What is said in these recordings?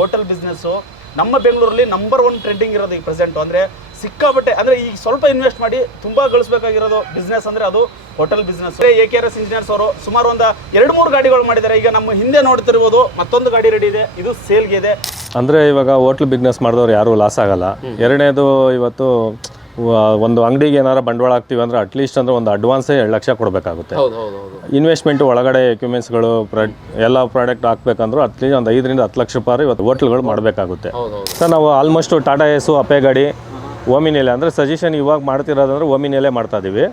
Hotel business ನಮ್ಮ ಬೆಂಗಳೂರಲ್ಲಿ number one trending ಇರೋದು ಈಗ ಪ್ರೆಸೆಂಟ್ ಅಂದರೆ ಸಿಕ್ಕಾಬಟ್ಟೆ ಅಂದರೆ ಈಗ ಸ್ವಲ್ಪ ಇನ್ವೆಸ್ಟ್ ಮಾಡಿ ತುಂಬ ಗಳಿಸ್ಬೇಕಾಗಿರೋದು ಬಿಸ್ನೆಸ್ ಅಂದರೆ ಅದು hotel business A K R S engineers ಅವರು ಸುಮಾರು ಒಂದು ಎರಡು ಮೂರು ಗಾಡಿಗಳು ಮಾಡಿದ್ದಾರೆ. ಈಗ ನಮ್ಮ ಹಿಂದೆ ನೋಡ್ತಿರ್ಬೋದು ಮತ್ತೊಂದು ಗಾಡಿ ರೆಡಿ ಇದೆ ಇದು ಸೇಲ್ಗೆ ಇದೆ. ಅಂದರೆ ಇವಾಗ ಹೋಟ್ಲ್ ಬಿಸ್ನೆಸ್ ಮಾಡಿದವ್ರು ಯಾರೂ ಲಾಸ್ ಆಗಲ್ಲ. ಎರಡನೇದು ಇವತ್ತು ಒಂದು ಅಂಗಡಿಗೆ ಏನಾರ ಬಂಡವಾಳ ಹಾಕ್ತೀವಿ ಅಂದ್ರೆ ಅಟ್ಲೀಸ್ಟ್ ಅಂದ್ರೆ ಒಂದು ಅಡ್ವಾನ್ಸೇ ಎರಡು ಲಕ್ಷ ಕೊಡಬೇಕಾಗುತ್ತೆ. ಇನ್ವೆಸ್ಟ್ಮೆಂಟ್ ಒಳಗಡೆ ಎಕ್ವಿಪ್ಮೆಂಟ್ಸ್ಗಳು ಎಲ್ಲ ಪ್ರಾಡಕ್ಟ್ ಹಾಕ್ಬೇಕಂದ್ರೂ ಅಟ್ಲೀಸ್ಟ್ ಒಂದು ಐದರಿಂದ ಹತ್ತು ಲಕ್ಷ ರೂಪಾಯಿ ಇವತ್ತು ಹೋಟ್ಲ್ಗಳು ಮಾಡಬೇಕಾಗುತ್ತೆ. ಸರ್ ನಾವು ಆಲ್ಮೋಸ್ಟ್ ಟಾಟಾ ಎಸು ಅಪೆ ಗಾಡಿ ಓಮಿನೆಲೆ ಅಂದರೆ ಸಜೆಷನ್ ಇವಾಗ ಮಾಡ್ತಿರೋದಂದ್ರೆ ಓಮಿನೆಲೆ ಮಾಡ್ತಾ ಇದೀವಿ.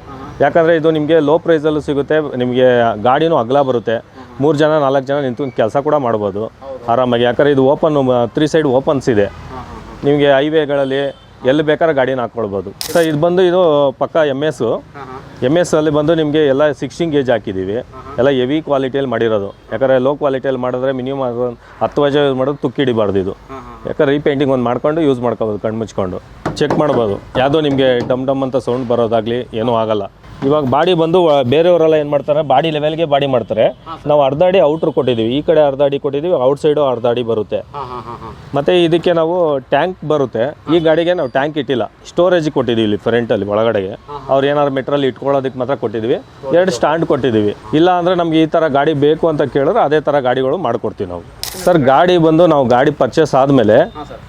ಯಾಕಂದರೆ ಇದು ನಿಮಗೆ ಲೋ ಪ್ರೈಸಲ್ಲೂ ಸಿಗುತ್ತೆ ನಿಮಗೆ ಗಾಡಿನೂ ಅಗಲ ಬರುತ್ತೆ. ಮೂರು ಜನ ನಾಲ್ಕು ಜನ ನಿಂತು ಕೆಲಸ ಕೂಡ ಮಾಡ್ಬೋದು. ಆರಾಮಾಗಿ. ಯಾಕಂದರೆ ಇದು ಓಪನ್ ತ್ರೀ ಸೈಡ್ ಓಪನ್ಸ್ ಇದೆ. ನಿಮಗೆ ಹೈವೇಗಳಲ್ಲಿ ಎಲ್ಲಿ ಬೇಕಾದ್ರೆ ಗಾಡಿನ ಹಾಕ್ಕೊಳ್ಬೋದು. ಸರ್, ಇದು ಬಂದು ಇದು ಪಕ್ಕ ಎಂ ಎಸ್ಸು ಎಂ ಎಸ್ ಅಲ್ಲಿ ಬಂದು ನಿಮಗೆ ಎಲ್ಲ ಸಿಕ್ಸ್ಟೀನ್ ಗೇಜ್ ಹಾಕಿದ್ದೀವಿ ಎಲ್ಲ ಹೆವಿ ಕ್ವಾಲಿಟಿಯಲ್ಲಿ ಮಾಡಿರೋದು. ಯಾಕಂದರೆ ಲೋ ಕ್ವಾಲಿಟಿಯಲ್ಲಿ ಮಾಡಿದ್ರೆ ಮಿನಿಮಮ್ ಹತ್ತು ವಜೆ ಯೂಸ್ ಮಾಡೋದು ತುಕ್ಕಿ ಹಿಡಿಬಾರ್ದು ಇದು. ಯಾಕಂದ್ರೆ ರೀಪೇಂಟಿಂಗ್ ಒಂದು ಮಾಡ್ಕೊಂಡು ಯೂಸ್ ಮಾಡ್ಕೋಬೋದು ಕಣ್ಣು ಮುಚ್ಕೊಂಡು ಚೆಕ್ ಮಾಡ್ಬೋದು. ಯಾವುದೋ ನಿಮಗೆ ಡಮ್ ಡಮ್ ಅಂತ ಸೌಂಡ್ ಬರೋದಾಗಲಿ ಏನೂ ಆಗಲ್ಲ. ಇವಾಗ ಬಾಡಿ ಬಂದು ಬೇರೆಯವರೆಲ್ಲ ಏನು ಮಾಡ್ತಾರೆ ಬಾಡಿ ಲೆವೆಲ್ಗೆ ಬಾಡಿ ಮಾಡ್ತಾರೆ. ನಾವು ಅರ್ಧ ಅಡಿ ಔಟ್ರ್ ಕೊಟ್ಟಿದ್ದೀವಿ ಈ ಕಡೆ ಅರ್ಧ ಅಡಿ ಕೊಟ್ಟಿದ್ದೀವಿ ಔಟ್ ಸೈಡು ಅರ್ಧ ಅಡಿ ಬರುತ್ತೆ ಮತ್ತೆ ಇದಕ್ಕೆ ನಾವು ಟ್ಯಾಂಕ್ ಬರುತ್ತೆ. ಈ ಗಾಡಿಗೆ ನಾವು ಟ್ಯಾಂಕ್ ಇಟ್ಟಿಲ್ಲ. ಸ್ಟೋರೇಜ್ ಕೊಟ್ಟಿದ್ದೀವಿ ಇಲ್ಲಿ ಫ್ರಂಟಲ್ಲಿ ಒಳಗಡೆಗೆ. ಅವ್ರು ಏನಾದ್ರು ಮೆಟ್ರಲ್ ಇಟ್ಕೊಳ್ಳೋದಕ್ಕೆ ಮಾತ್ರ ಕೊಟ್ಟಿದ್ದೀವಿ ಎರಡು ಸ್ಟ್ಯಾಂಡ್ ಕೊಟ್ಟಿದ್ದೀವಿ ಇಲ್ಲ ಅಂದ್ರೆ ನಮ್ಗೆ ಈ ಥರ ಗಾಡಿ ಬೇಕು ಅಂತ ಕೇಳಿದ್ರೆ ಅದೇ ಥರ ಗಾಡಿಗಳು ಮಾಡ್ಕೊಡ್ತೀವಿ ನಾವು. ಸರ್ ಗಾಡಿ ಬಂದು ನಾವು ಗಾಡಿ ಪರ್ಚೇಸ್ ಆದಮೇಲೆ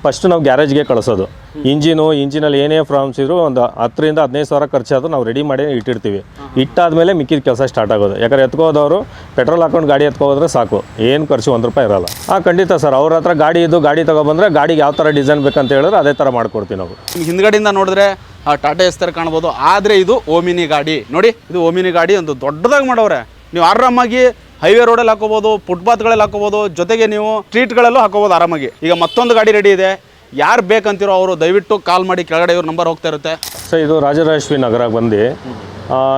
ಫಸ್ಟ್ ನಾವು ಗ್ಯಾರೇಜ್ಗೆ ಕಳಿಸೋದು. ಇಂಜಿನು ಇಂಜಿನಲ್ಲಿ ಏನೇ ಪ್ರಾಬ್ಲಮ್ಸ್ ಇದ್ರು ಒಂದು ಹತ್ತರಿಂದ ಹದಿನೈದು ಸಾವಿರ ಖರ್ಚಾದ್ರು ನಾವು ರೆಡಿ ಮಾಡಿ ಇಟ್ಟಿರ್ತೀವಿ. ಇಟ್ಟಾದ್ಮೇಲೆ ಮಿಕ್ಕಿದ ಕೆಲಸ ಸ್ಟಾರ್ಟ್ ಆಗೋದು. ಯಾಕಂದ್ರೆ ಎತ್ಕೋದವರು ಪೆಟ್ರೋಲ್ ಹಾಕೊಂಡು ಗಾಡಿ ಎತ್ಕೋದ್ರೆ ಸಾಕು. ಏನು ಖರ್ಚು ಒಂದು ರೂಪಾಯಿ ಇರಲ್ಲ. ಆ ಖಂಡಿತ ಸರ್. ಅವ್ರ ಹತ್ರ ಗಾಡಿ ಇದ್ದು ಗಾಡಿ ತಗೊಬಂದ್ರೆ ಗಾಡಿಗೆ ಯಾವ ಥರ ಡಿಸೈನ್ ಬೇಕಂತ ಹೇಳಿದ್ರೆ ಅದೇ ಥರ ಮಾಡ್ಕೊಡ್ತೀವಿ ನಾವು. ಹಿಂದ್ಗಡೆಯಿಂದ ನೋಡಿದ್ರೆ ಆ ಟಾಟಾ ಎಸ್ ಥರ ಕಾಣ್ಬೋದು. ಆದರೆ ಇದು ಓಮಿನಿ ಗಾಡಿ. ನೋಡಿ ಇದು ಓಮಿನಿ ಗಾಡಿ ಒಂದು ದೊಡ್ಡದಾಗಿ ಮಾಡವ್ರೆ. ನೀವು ಆರಾಮಾಗಿ ಹೈವೇ ರೋಡಲ್ಲಿ ಹಾಕೋಬೋದು, ಫುಟ್ಪಾತ್ಗಳಲ್ಲಿ ಹಾಕೋಬೋದು, ಜೊತೆಗೆ ನೀವು ಸ್ಟ್ರೀಟ್ಗಳಲ್ಲೂ ಹಾಕೋಬೋದು ಆರಾಮಾಗಿ. ಈಗ ಮತ್ತೊಂದು ಗಾಡಿ ರೆಡಿ ಇದೆ. ಯಾರು ಬೇಕಂತಿರೋ ಅವರು ದಯವಿಟ್ಟು ಕಾಲ್ ಮಾಡಿ ಕೆಳಗಡೆ ಇವ್ರ ನಂಬರ್ ಹೋಗ್ತಾ ಇರುತ್ತೆ. ಸರ್, ಇದು ರಾಜರಾಜೇಶ್ವರಿ ನಗರಕ್ಕೆ ಬಂದು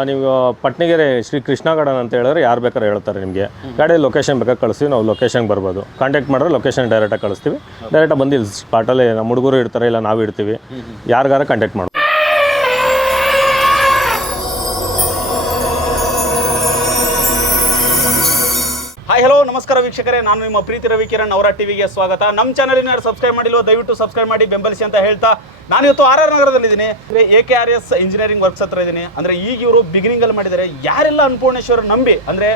ನೀವು ಪಟ್ನಿಗೆರೆ ಶ್ರೀ ಕೃಷ್ಣ ಗಾರ್ಡನ್ ಅಂತ ಹೇಳಿದ್ರೆ ಯಾರು ಬೇಕಾದ್ರೆ ಹೇಳ್ತಾರೆ ನಿಮಗೆ. ಗಾಡಿ ಲೊಕೇಶನ್ ಬೇಕಾದ್ರೆ ಕಳಿಸ್ತೀವಿ, ನಾವು ಲೊಕೇಶನ್ಗೆ ಬರ್ಬೋದು. ಕಾಂಟ್ಯಾಕ್ಟ್ ಮಾಡಿದ್ರೆ ಲೊಕೇಶನ್ ಡೈರೆಕ್ಟಾಗಿ ಕಳಿಸ್ತೀವಿ. ಡೈರೆಕ್ಟಾಗಿ ಬಂದು ಇಲ್ಲಿ ಸ್ಪಾಟಲ್ಲಿ ನಮ್ಮ ಹುಡುಗರು ಇರ್ತಾರೆ, ಇಲ್ಲ ನಾವು ಇರ್ತೀವಿ. ಯಾರಿಗಾರ ಕಾಂಟ್ಯಾಕ್ಟ್ ಮಾಡ್ಬೋದು. ಹಲೋ ನಮಸ್ಕಾರ ವೀಕ್ಷಕರೇ. ನಾನು ನಿಮ್ಮ ಪ್ರೀತಿ ರವಿ ಕಿರಣ್, ಅವರ ಟಿವಿಗೆ ಸ್ವಾಗತ. ನಮ್ಮ ಚಾನಲ್ ಯಾರು ಸಬ್ಸ್ಕ್ರೈಬ್ ಮಾಡಿಲ್ವೋ, ದಯವಿಟ್ಟು ಸಬ್ಸ್ಕ್ರೈಬ್ ಮಾಡಿ, ಬೆಂಬಲಿಸಿ ಅಂತ ಹೇಳ್ತಾ ನಾನು ಇವತ್ತು ಆರ್ ಆರ್ ನಗರದಲ್ಲಿದ್ದೀನಿ. ಅಂದರೆ A K R S engineering works ಹತ್ರ ಇದ್ದೀನಿ. ಅಂದರೆ ಈಗ ಇವರು ಬಿಗಿನಿಂಗಲ್ಲಿ ಮಾಡಿದರೆ. ಯಾರೆಲ್ಲ ಅನ್ನಪೂರ್ಣೇಶ್ವರ ನಂಬಿ, ಅಂದರೆ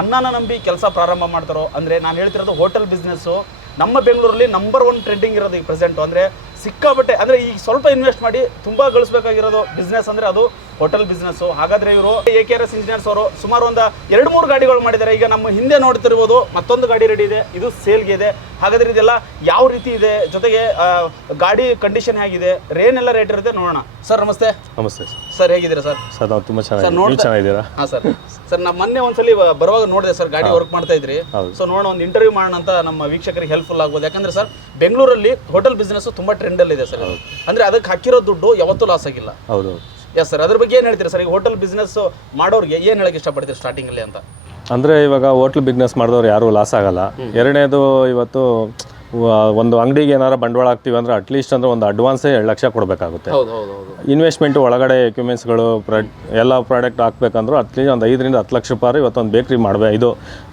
ಅನ್ನನ ನಂಬಿ ಕೆಲಸ ಪ್ರಾರಂಭ ಮಾಡ್ತಾರೋ, ಅಂದರೆ ನಾನು ಹೇಳ್ತಿರೋದು ಹೋಟೆಲ್ ಬಿಸ್ನೆಸ್ಸು ನಮ್ಮ ಬೆಂಗಳೂರಲ್ಲಿ ನಂಬರ್ ಒನ್ ಟ್ರೆಂಡಿಂಗ್ ಇರೋದು ಈಗ ಪ್ರೆಸೆಂಟು ಅಂದರೆ ಸಿಕ್ಕಾಬಟ್ಟೆ ಅಂದರೆ ಈಗ ಸ್ವಲ್ಪ ಇನ್ವೆಸ್ಟ್ ಮಾಡಿ, ತುಂಬ ಗಳಿಸ್ಬೇಕಾಗಿರೋದು ಬಿಸ್ನೆಸ್ ಅಂದರೆ ಅದು ಹೋಟೆಲ್ ಬಿಸ್ನೆಸ್ ಹಾಗಾದ್ರೆ ಇವರು A K R S engineers ಅವರು ಸುಮಾರು ಒಂದು ಎರಡು ಮೂರು ಗಾಡಿಗಳು ಮಾಡಿದ್ದಾರೆ. ಈಗ ನಮ್ಮ ಹಿಂದೆ ನೋಡ್ತಿರ್ಬೋದು ಮತ್ತೊಂದು ಗಾಡಿ ರೆಡಿ ಇದೆ. ಇದು ಸೇಲ್ಗೆ ಇದೆ. ಹಾಗಾದ್ರೆ ಇದೆಲ್ಲ ಯಾವ ರೀತಿ ಇದೆ? ಜೊತೆಗೆ ಗಾಡಿ ಕಂಡೀಷನ್ ಹೇಗಿದೆ? ರೇನ್ ಎಲ್ಲ ರೇಟ್ ಇರುತ್ತೆ. ನೋಡೋಣ. ಸರ್ ನಮಸ್ತೆ. ನಮಸ್ತೆ ಸರ್. ಹೇಗಿದ್ದೀರಾ ಸರ್? ಸರ್ ನಾವು ತುಂಬಾ ಚೆನ್ನಾಗಿದ್ದೀರಾ? ಹಾಂ ಸರ್. ಸರ್ ನಾ ಮೊನ್ನೆ ಒಂದ್ಸಲಿ ಬರುವಾಗ ನೋಡಿದೆ ಸರ್ ಗಾಡಿ ವರ್ಕ್ ಮಾಡ್ತಾ ಇದ್ರಿ. ಸೊ ನೋಡೋಣ ಒಂದು ಇಂಟರ್ವ್ಯೂ ಮಾಡೋಣ ಅಂತ ನಮ್ಮ ವೀಕ್ಷಕರಿಗೆ ಹೆಲ್ಪ್ಫುಲ್ ಆಗ್ಬೋದು. ಯಾಕಂದ್ರೆ ಸರ್ ಬೆಂಗಳೂರಲ್ಲಿ ಹೋಟೆಲ್ ಬಿಸ್ನೆಸ್ ತುಂಬಾ ಟ್ರೆಂಡಲ್ಲಿ ಇದೆ ಸರ್. ಅಂದ್ರೆ ಅದಕ್ಕೆ ಹಾಕಿರೋ ದುಡ್ಡು ಯಾವತ್ತೂ ಲಾಸ್ ಆಗಿಲ್ಲ. ಹೌದು. ಎಸ್ ಸರ್ ಅದ್ರ ಬಗ್ಗೆ ಏನು ಹೇಳ್ತೀರಾ ಸರ್ ಈಗ ಹೋಟೆಲ್ ಬಿಸ್ನೆಸ್ ಮಾಡೋರಿಗೆ ಏನು ಹೇಳಕ್ಕೆ ಇಷ್ಟಪಡ್ತೀರಿ ಸ್ಟಾರ್ಟಿಂಗಲ್ಲಿ ಅಂತ? ಅಂದರೆ ಇವಾಗ ಹೋಟ್ಲ್ ಬಿಸ್ನೆಸ್ ಮಾಡಿದವ್ರು ಯಾರೂ ಲಾಸ್ ಆಗಲ್ಲ. ಎರಡನೇದು ಇವತ್ತು ಒಂದು ಅಂಗಡಿಗೆ ಏನಾರ ಬಂಡವಾಳ ಹಾಕ್ತೀವಿ ಅಂದ್ರೆ ಅಟ್ಲೀಸ್ಟ್ ಅಂದ್ರೆ ಒಂದು ಅಡ್ವಾನ್ಸ್ ಎರಡು ಲಕ್ಷ ಕೊಡಬೇಕಾಗುತ್ತೆ. ಹೌದು ಹೌದು ಹೌದು. ಇನ್ವೆಸ್ಟ್ಮೆಂಟ್ ಒಳಗಡೆ ಎಕ್ವಿಪ್ಮೆಂಟ್ಸ್ಗಳು ಎಲ್ಲ ಪ್ರಾಡಕ್ಟ್ ಹಾಕ್ಬೇಕಂದ್ರೂ ಅಟ್ಲೀಸ್ಟ್ ಒಂದು ಐದರಿಂದ ಹತ್ತು ಲಕ್ಷ ರೂಪಾಯಿ ಇವತ್ತೊಂದು ಬೇಕ್ರಿ ಮಾಡಬೇಕು ಇದು